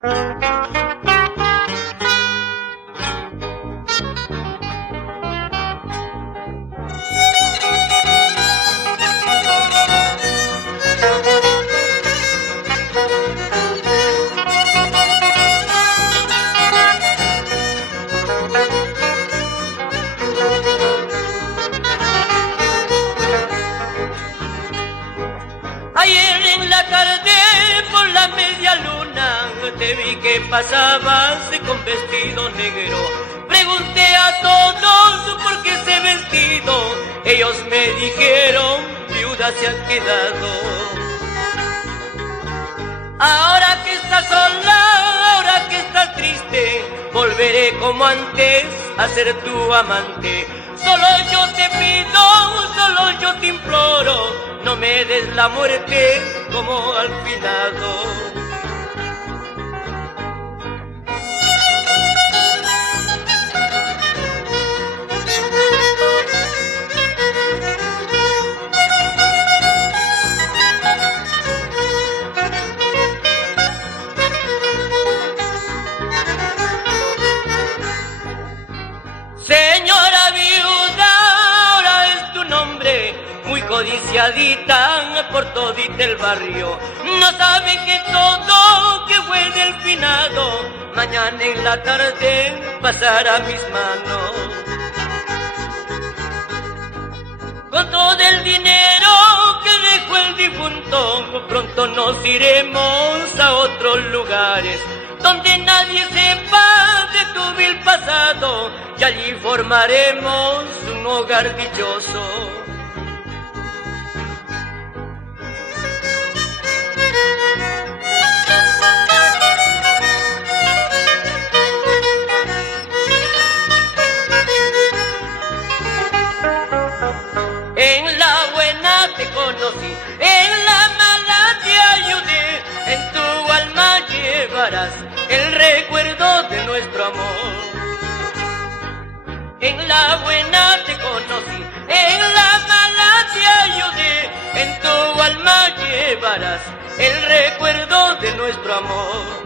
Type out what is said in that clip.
Ayer en la tarde por la media luna te vi que pasabas con vestido negro. Pregunté a todos por qué ese vestido, ellos me dijeron viuda se ha quedado. Ahora que estás sola, ahora que estás triste, volveré como antes a ser tu amante. Solo yo te pido, solo yo te imploro, no me des la muerte como al finado. Señora viuda, ahora es tu nombre, muy codiciadita por todita el barrio. No saben que todo que fue del finado, mañana en la tarde pasará a mis manos. Con todo el dinero que dejó el difunto, pronto nos iremos a otros lugares donde nadie sepa de tu vil pasado, y allí formaremos un hogar dichoso. En la buena te conocí, en la mala te ayudé, en tu alma llevarás el recuerdo de nuestro amor. En la buena te conocí, en la mala te ayudé, en tu alma llevarás el recuerdo de nuestro amor.